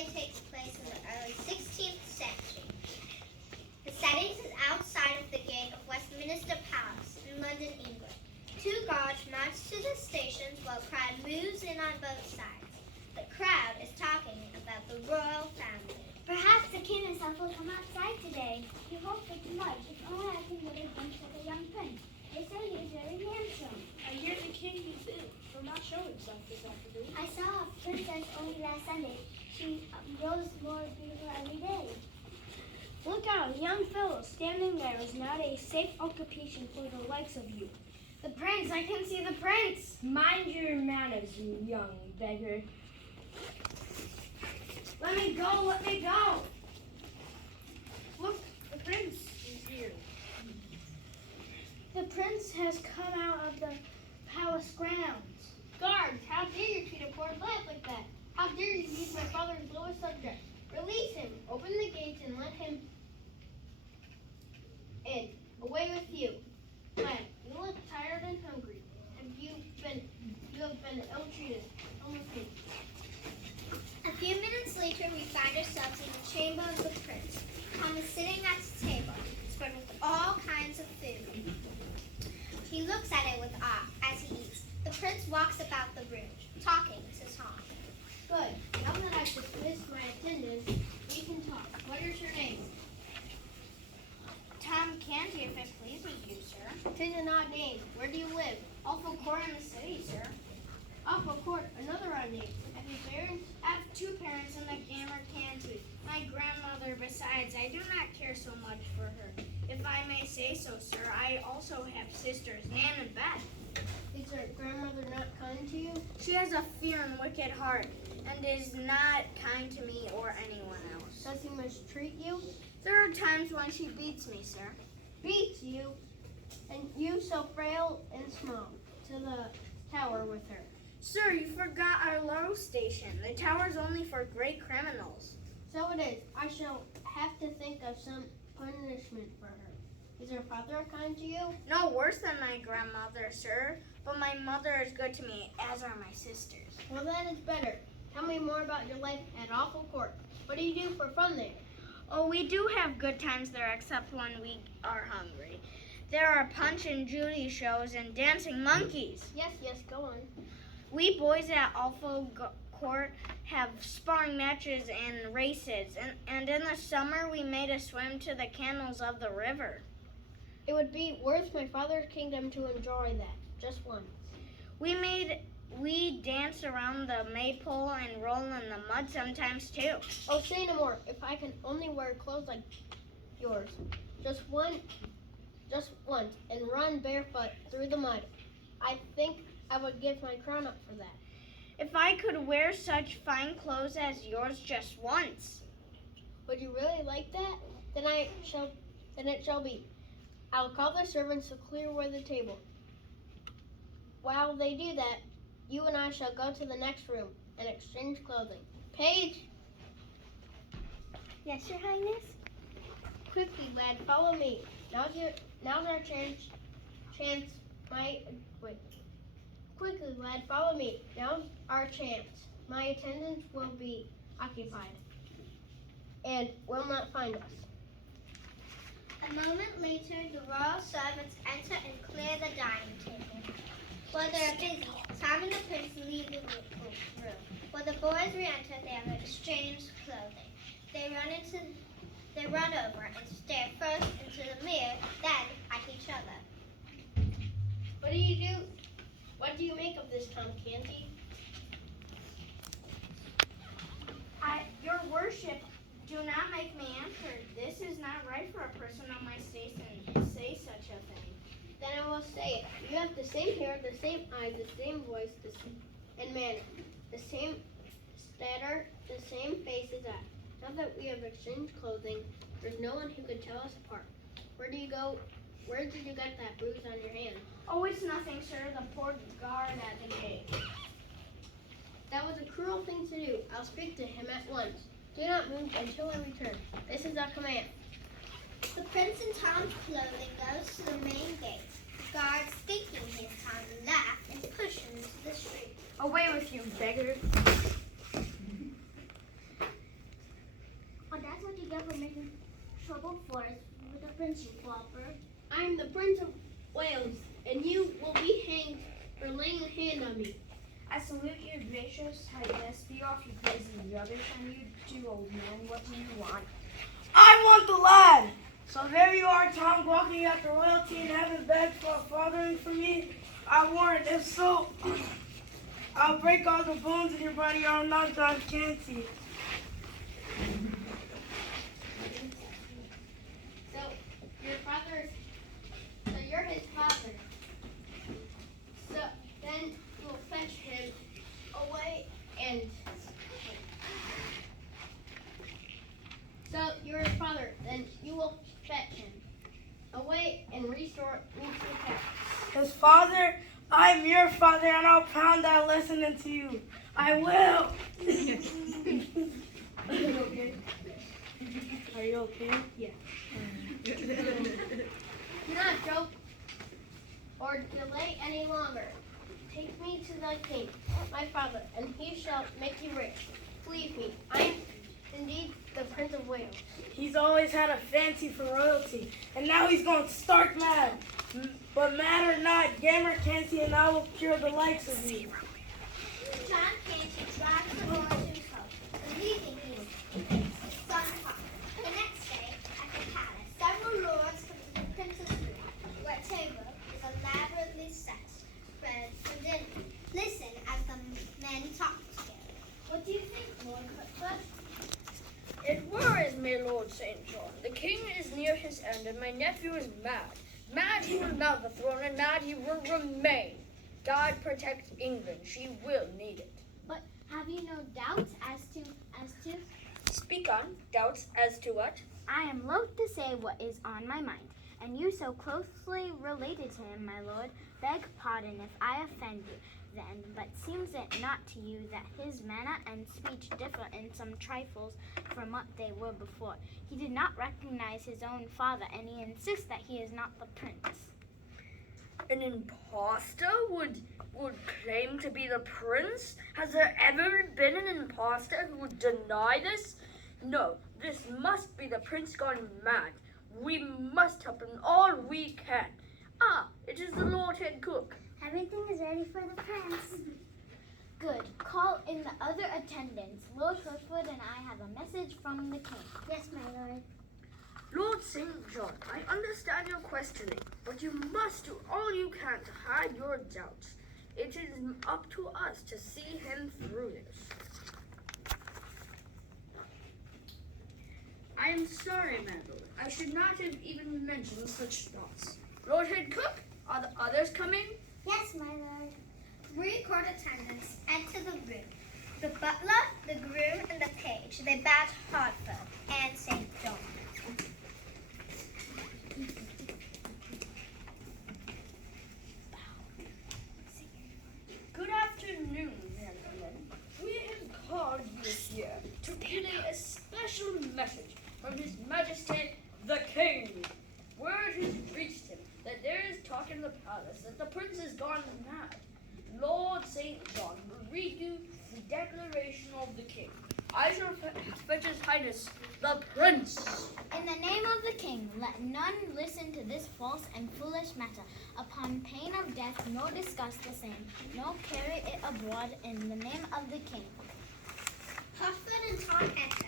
story takes place in the early 16th century. The setting is outside of the gate of Westminster Palace in London, England. Two guards march to the stations while a crowd moves in on both sides. The crowd is talking about the royal family. Perhaps the king himself will come outside today. He hoped for tonight, if only I can get a glimpse of the young prince. They say he is very handsome. I hear the king is ill, will not show himself this afternoon. I saw a princess only last Sunday. She grows more beautiful every day. Look out, a young fellow standing there is not a safe occupation for the likes of you. The prince, I can see the prince. Mind your manners, you young beggar. Let me go, let me go. Look, the prince is here. The prince has come out of the palace grounds. Guards, how dare you treat a poor lad like that? How dare you use my father's lowest subject? Release him, open the gates, and let him in. Away with you. Lad, you look tired and hungry. You have been ill-treated. Come with me. A few minutes later, we find ourselves in the chamber of the prince. Tom is sitting at his table, spread with all kinds of food. He looks at it with awe as he eats. The prince walks about the room, talking to Tom. Good. Now that I've dismissed my attendants, we can talk. What is your name? Tom Canty, if it pleases you, sir. 'Tis an odd name. Where do you live? Awful court in the city, sir. Awful Court, another odd name. Have you parents? I have two parents in the Gammer Canty. My grandmother, besides, I do not care so much for her. If I may say so, sir, I also have sisters, Anne and Beth. Is your grandmother not kind to you? She has a fear and wicked heart, and is not kind to me or anyone else. Does he mistreat you? There are times when she beats me, sir. Beats you? And you so frail and small. To the tower with her. Sir, you forgot our low station. The tower's only for great criminals. So it is. I shall have to think of some punishment for her. Is her father kind to you? No worse than my grandmother, sir, but my mother is good to me, as are my sisters. Well, that is better. Tell me more about your life at Awful Court. What do you do for fun there? Oh, we do have good times there, except when we are hungry. There are Punch and Judy shows and dancing monkeys. Yes, go on. We boys at Awful Court have sparring matches and races, and in the summer we made a swim to the canals of the river. It would be worth my father's kingdom to enjoy that, just once. We danced around the maypole and roll in the mud sometimes too. Oh, say no more. If I can only wear clothes like yours, just once, and run barefoot through the mud, I think I would give my crown up for that. If I could wear such fine clothes as yours just once. Would you really like that? Then it shall be. I'll call the servants to clear away the table. While they do that, you and I shall go to the next room and exchange clothing. Page! Yes, Your Highness? Quickly, lad, follow me. Now's our chance. Quickly, lad, follow me. Now's our chance. My attendants will be occupied and will not find us. A moment later, the royal servants enter and clear the dining table. While they are busy, Tom and the prince leave the room. When the boys re-enter, they have exchanged clothing. They run over and stare first into the mirror, then at each other. What do you do? What do you make of this, Tom Canty? Your worship, do not make me answer. This is not right for a person on my station to say such a thing. Then I will say it. You have the same hair, the same eyes, the same voice, and manner, the same stature, the same face as I. Now that we have exchanged clothing, there's no one who could tell us apart. Where did you go? Where did you get that bruise on your hand? Oh, it's nothing, sir. The poor guard at the gate. That was a cruel thing to do. I'll speak to him at once. Do not move until I return. This is our command. The prince in Tom's clothing goes to the main gate. The guards, thinking he is Tom, laugh and push him into the street. Away with you, beggar. for making trouble for us with the Prince of Pauper. I am the Prince of Wales, and you will be hanged for laying a hand on me. I salute your gracious highness. Be off, you crazy rubbish, and you two old men. What do you want? I want the lad! So there you are, Tom, walking after royalty and having begged for fathering for me. I warrant, if so, I'll break all the bones in your body or I'll knock down Canty. So you're his father. So then you will fetch him away and so you're his father, then you will fetch him away and restore me to the castle. His father, I'm your father, and I'll pound that lesson into you. I will. Are you okay? Are you okay? Yeah. Do not joke or delay any longer. Take me to the king, my father, and he shall make you rich. Believe me, I am indeed the Prince of Wales. He's always had a fancy for royalty, and now he's going stark mad. But mad or not, Gamer Canty and I will cure the likes of you. John Canty drags the boy to his house, believing his son Tom. The next day, at the palace, several lords come to the prince's room, where a table is elaborately set, spread for dinner. Listen as the men talk together. What do you think, Lord Cuthbert? It worries me, Lord St. John. The king is near his end, and my nephew is mad. Mad he will mount the throne, and mad he will remain. God protect England. She will need it. But have you no doubts as to? Speak on. Doubts as to what? I am loath to say what is on my mind, and you so closely related to him, my lord. Beg pardon if I offend you then, but seems it not to you that his manner and speech differ in some trifles from what they were before? He did not recognize his own father, and he insists that he is not the prince. An impostor would claim to be the prince? Has there ever been an impostor who would deny this? No, this must be the prince gone mad. We must help him all we can. Ah, it is the Lord Head Cook. Everything is ready for the prince. Good. Call in the other attendants. Lord Clifford and I have a message from the king. Yes, my lord. Lord St. John, I understand your questioning, but you must do all you can to hide your doubts. It is up to us to see him through this. I am sorry, my lord. I should not have even mentioned such thoughts. Lord Head Cook, are the others coming? Yes, my lord. 3 court attendants enter the room. The butler, the groom, and the page. They bow to Hartford and St. John. Good afternoon, gentlemen. We have called you here to relay a special message from His Majesty the King. Word has reached him that there is talk in the palace that the prince has gone mad. Lord St. John will read you the declaration of the king. I shall fetch His Highness the Prince. In the name of the king, let none listen to this false and foolish matter, upon pain of death, nor discuss the same, nor carry it abroad in the name of the king. Hartford and Tom enter.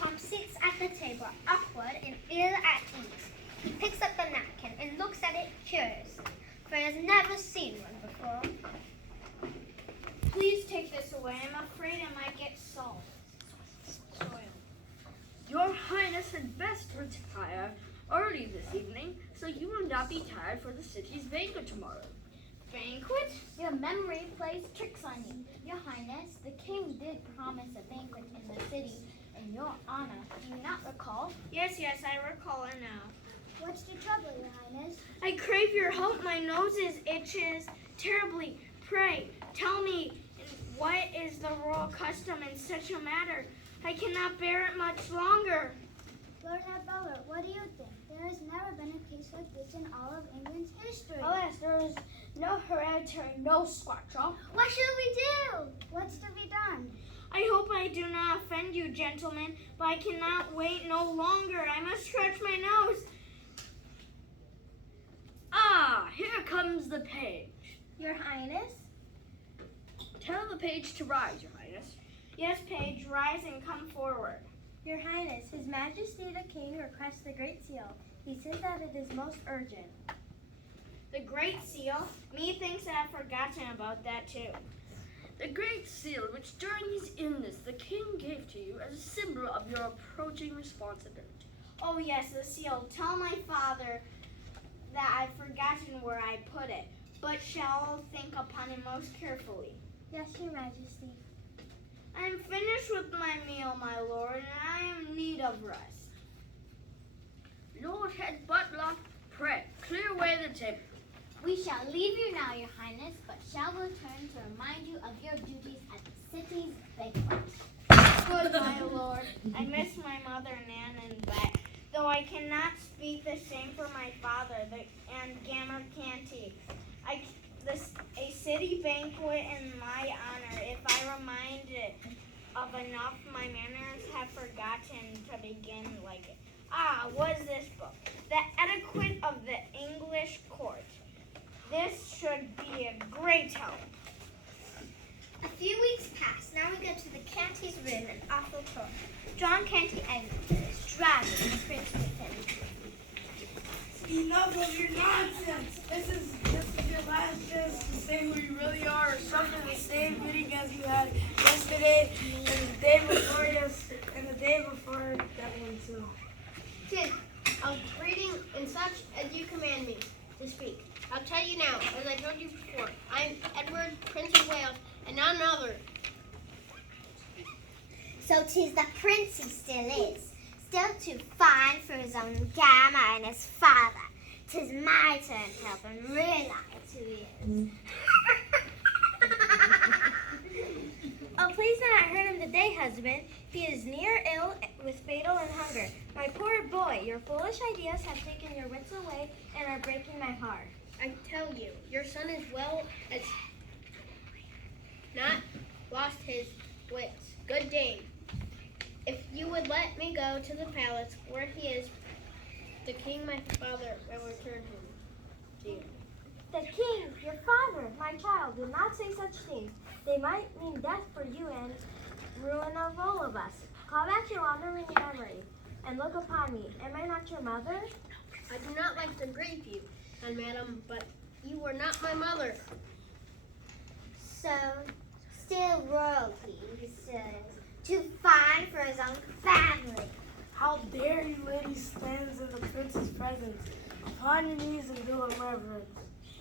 Tom sits at the table, awkward and ill at ease. He picks up the napkin and looks at it curiously, for he has never seen one before. Please take this away. I'm afraid I might get soiled. Your Highness had best retire early this evening, so you will not be tired for the city's banquet tomorrow. Banquet? Your memory plays tricks on you. Your Highness, the king did promise a banquet in the city in your honor. Do you not recall? Yes, I recall it now. What's the trouble, Your Highness? I crave your help. My nose itches terribly. Pray, tell me, what is the royal custom in such a matter? I cannot bear it much longer. Lord Adbutler, what do you think? There has never been a case like this in all of England's history. Alas, there is no hereditary, no squatcher. What should we do? What's to be done? I hope I do not offend you, gentlemen, but I cannot wait no longer. I must scratch my nose. Ah, here comes the page. Your Highness? Tell the page to rise, Your Highness. Yes, page, rise and come forward. Your Highness, His Majesty the King requests the Great Seal. He says that it is most urgent. The Great Seal? Methinks I have forgotten about that too. The Great Seal, which during his illness the king gave to you as a symbol of your approaching responsibility. Oh yes, the seal. Tell my father that I've forgotten where I put it, but shall think upon it most carefully. Yes, Your Majesty. I am finished with my meal, my lord, and I am in need of rest. Lord Head Butler, pray, clear away the table. We shall leave you now, Your Highness, but shall return to remind you of your duties at the city's banquet. Good, my lord. I miss my mother, Nan, and Bet, though I cannot speak the same for my father and Gammer Canty. A city banquet in my honor, if I remind it of enough, my manners have forgotten to begin like it. Ah, what is this book? The Etiquette of the English Court. This should be a great help. A few weeks pass. Now we go to the Canty's room and awful talk. John Canty enters, dragging the prince with him. Enough of your nonsense. This is your last chance to say who you really are or suffer the same beating as you had yesterday and the day before and the day before that one too. 'Tis of breeding and such as you command me to speak. I'll tell you now, as I told you before, I'm Edward, Prince of Wales, and none other. So 'tis the prince he still is, still too fine for his own gamma and his father. 'Tis my turn to help him realize who he is. Oh, please do not hurt him today, husband. He is near ill with fatal and hunger. My poor boy, your foolish ideas have taken your wits away and are breaking my heart. I tell you, your son as well as not lost his wits. Good dame. If you would let me go to the palace where he is, the king, my father, will return him to you. The king, your father, my child, do not say such things. They might mean death for you and ruin of all of us. Call back your wandering memory and look upon me. Am I not your mother? I do not like to grieve you, madam, but you were not my mother. So, still royalty, he says, too fine for his own family. How dare you, lady, stands in the prince's presence, upon your knees and do him reverence.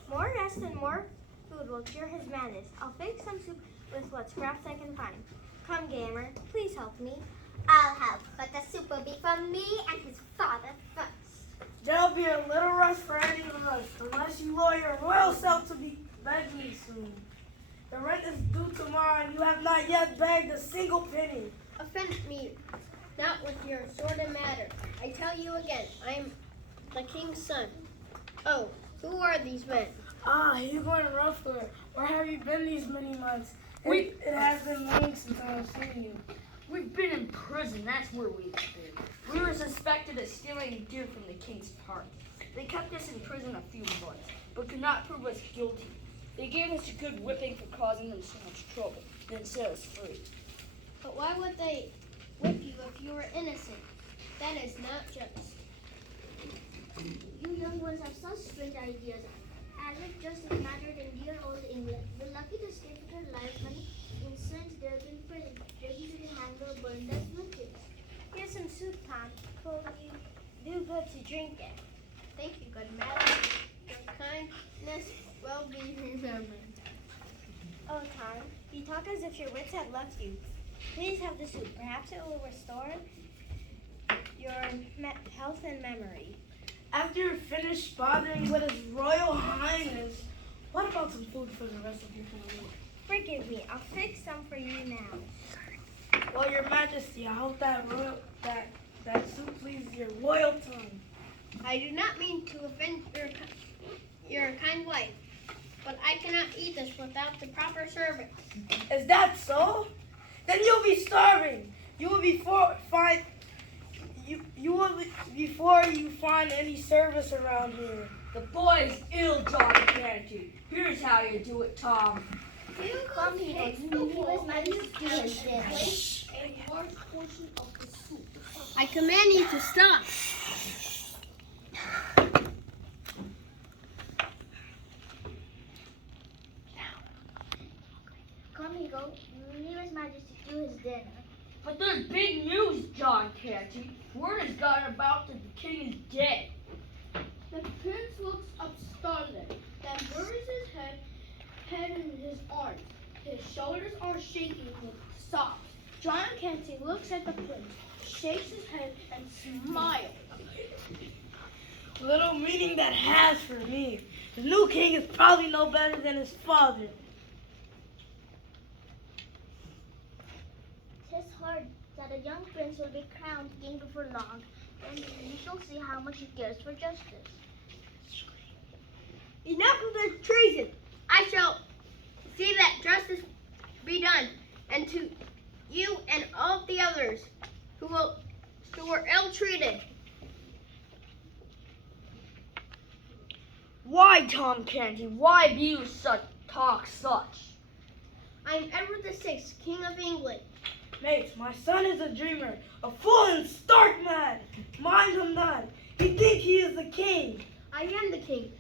More rest and more food will cure his madness. I'll fix some soup with what scraps I can find. Come, Gamer, please help me. I'll help, but the soup will be for me and his father first. There'll be a little rest for any of us, unless you lure your royal self to be begging soon. The rent is due tomorrow, and you have not yet begged a single penny. Offend me not with your sordid matter. I tell you again, I am the king's son. Oh, who are these men? Ah, you going rougher. Where have you been these many months? It has been long since I've seen you. We've been in prison, that's where we've been. We were suspected of stealing deer from the king's park. They kept us in prison a few months, but could not prove us guilty. They gave us a good whipping for causing them so much trouble, then set us free. But why would they whip you if you were innocent? That is not just. You young ones have such strange ideas, as if justice mattered in dear old England. The lucky to escape with their lives when innocents dead in prison, ready to be hanged or burned as witches. Here's some soup, Tom. Will you do good to drink it? Thank you, good madam. Your kindness will be remembered. Oh, Tom, you talk as if your wits have left you. Please have the soup. Perhaps it will restore your health and memory. After you're finished bothering with His Royal Highness, what about some food for the rest of your family? Forgive me. I'll fix some for you now. Well, Your Majesty, I hope that soup pleases your royal tongue. I do not mean to offend your kind wife, but I cannot eat this without the proper service. Is that so? then you'll be starving. You will before you find any service around here. The boy's ill, John Canty. Here's how you do it, Tom. Come, people. You leave His Majesty do His dinner. Place a large portion of the soup. I command you to stop. Come, people. You leave His Majesty do His dinner. But there's big news, John Canty. Word has gotten about that the king is dead. The prince looks up startled, then buries his head in his arms. His shoulders are shaking with sobs. John Canty looks at the prince, shakes his head, and smiles. Little meaning that has for me. The new king is probably no better than his father. 'Tis heard that a young prince will be crowned king before long, and we shall see how much he cares for justice. Enough of this treason. I shall see that justice be done, and to you and all the others who were ill-treated. Why, Tom Canty? Why do you talk such? I am Edward VI, King of England. Mates, my son is a dreamer, a fool and stark mad. Mind him not. He think he is the king. I am the king,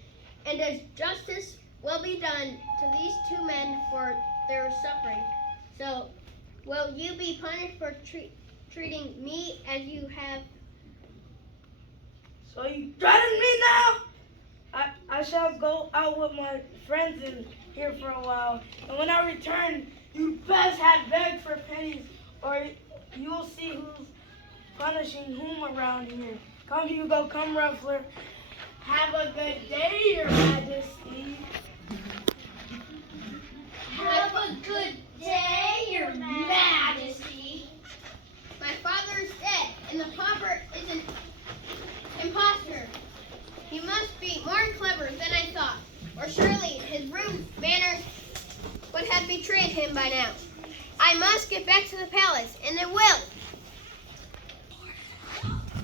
and as justice will be done to these two men for their suffering, so will you be punished for treating me as you have. So you threaten me now? I shall go out with my friends in here for a while, and when I return, you best had begged for pennies, or you'll see who's punishing whom around here. Come, Hugo, come, Ruffler. Have a good day, Your Majesty. Have a good day, Your Majesty. My father is dead, and the pauper is an imposter. He must be more clever than I thought, or surely his rude manners would have betrayed him by now. I must get back to the palace, and I will.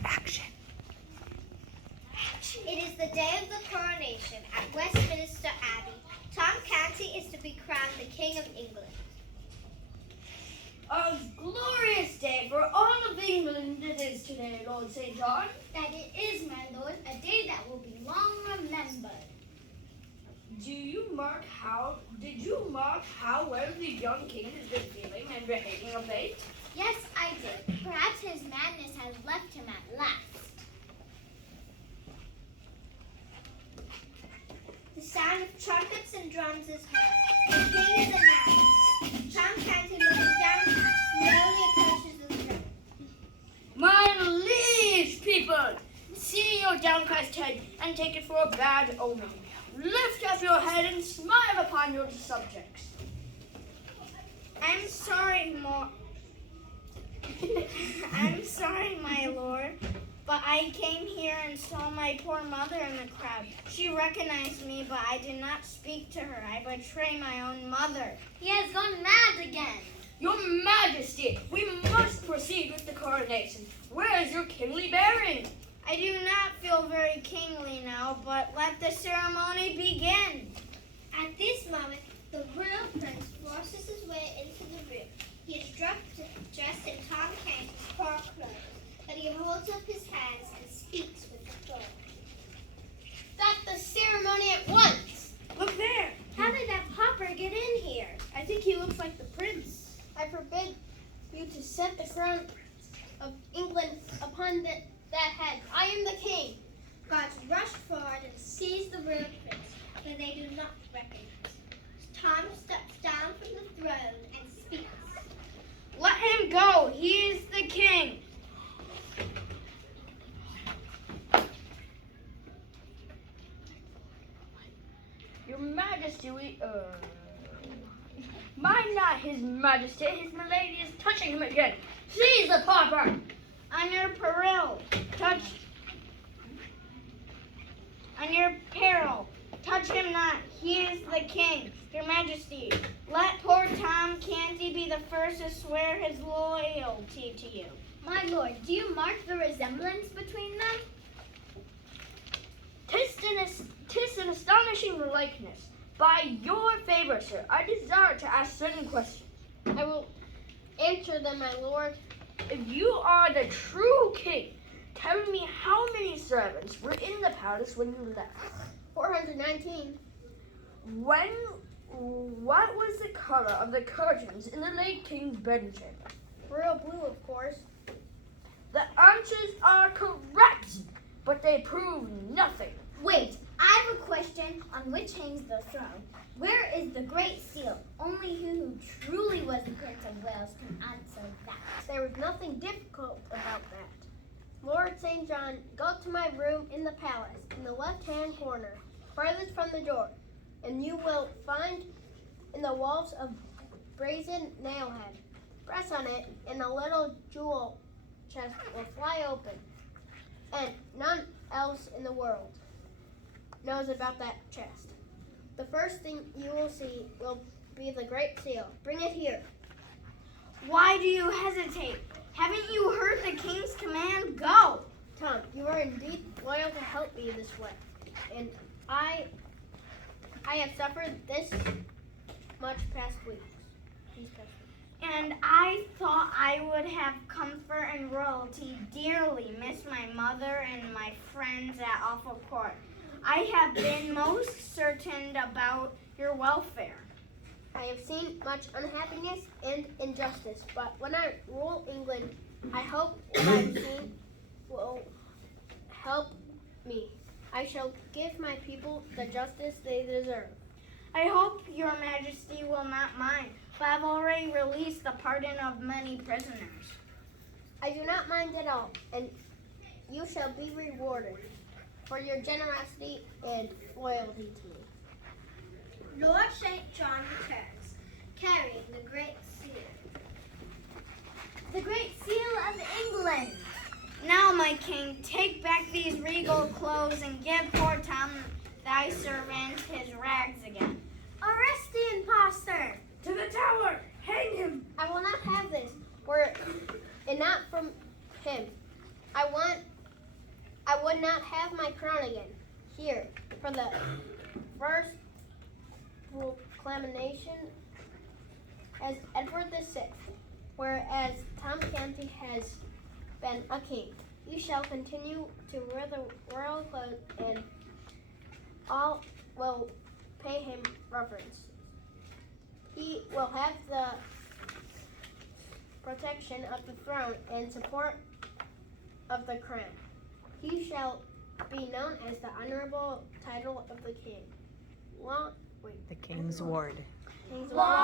Action. It is the day of the coronation at Westminster Abbey. Tom Canty is to be crowned the King of England. A glorious day for all of England it is today, Lord St. John. That it is, my lord, a day that will be long remembered. Did you mark how well the young king has been feeling and behaving of late? Yes, I did. Perhaps his madness has left him at last. The sound of trumpets and drums is heard. The king is announced. Tom Canty, looking downcast, slowly approaches the throne. My liege people, see your downcast head and take it for a bad omen. Lift up your head and smile upon your subjects. I'm sorry, I'm sorry, my lord, but I came here and saw my poor mother in the crowd. She recognized me, but I did not speak to her. I betray my own mother. He has gone mad again. Your Majesty, we must proceed with the coronation. Where is your kingly bearing? I do not feel very kingly now, but let the ceremony begin. At this moment, the royal prince forces his way into the room. He is dressed in Tom Canty's court clothes, but he holds up his hands and speaks with authority. Stop the ceremony at once. Look there. How did that pauper get in here? I think he looks like the prince. I forbid you to set the crown of England upon that head. I am the king. Guards rush forward and seize the royal prince, but they do not recognize him. Tom steps down from the throne and speaks. Let him go. He is the king. Your Majesty, mind not his Majesty, his milady is touching him again. Seize the pauper! On your peril, touch him not. He is the king. Your Majesty, let poor Tom Canty be the first to swear his loyalty to you. My lord, do you mark the resemblance between them? 'Tis an astonishing likeness. By your favor, sir, I desire to ask certain questions. I will answer them, my lord. If you are the true king, tell me how many servants were in the palace when you left. 419. What was the color of the curtains in the late king's bedchamber? Royal blue, of course. The answers are correct, but they prove nothing. Wait, I have a question on which hangs the throne. Where is the Great Seal? Only he who truly was the Prince of Wales can answer that. There was nothing difficult about that. Lord St. John, go to my room in the palace, in the left-hand corner, farthest from the door, and you will find in the walls a brazen nailhead. Press on it, and a little jewel chest will fly open, and none else in the world knows about that chest. The first thing you will see will be the Great Seal. Bring it here. Why do you hesitate? Haven't you heard the king's command? Go! Tom, you are indeed loyal to help me this way, and I have suffered this much past weeks. These past weeks. And I thought I would have comfort and royalty dearly. Miss my mother and my friends at Awful Court. I have been most certain about your welfare. I have seen much unhappiness and injustice, but when I rule England, I hope what I've seen will help me. I shall give my people the justice they deserve. I hope your Majesty will not mind, but I've already released the pardon of many prisoners. I do not mind at all, and you shall be rewarded for your generosity and loyalty to me. Lord St. John returns, carrying the Great Seal. The Great Seal of England! Now, my king, take back these regal clothes and give poor Tom, thy servant, his rags again. Arrest the impostor! To the tower! Hang him! I will not have this, were it not from him. I would not have my crown again. Here, for the first proclamation as Edward VI, whereas Tom Canty has been a king. You shall continue to wear the royal clothes, and all will pay him reverence. He will have the protection of the throne and support of the crown. He shall be known as the honorable title of the king. The King's Ward. King's Long